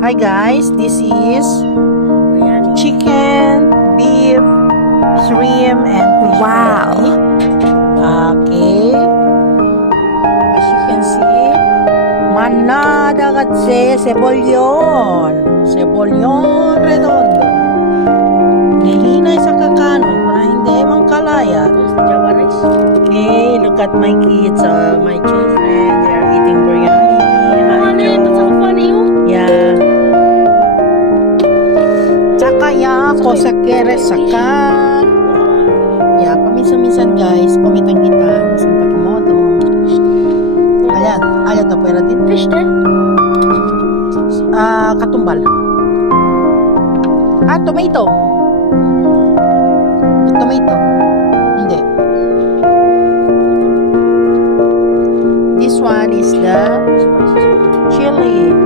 Hi guys, this is chicken, beef, shrimp, and fish Wow. biryani. Okay. As you can see, manada kasi Cebollon redondo. Nihinay sa kakanon para hindi mangkalaya. Java rice. Okay, look at my kids, my children. They are eating biryani. Yeah. Tsaka ya, kosa kere saka. Ya, paminsan-minsan guys, kumitang kita. Masing pakimoto. Ayan to, pwera din. Fish din. Katumbal. Tomato. Tomato. Hindi. This one is the chili.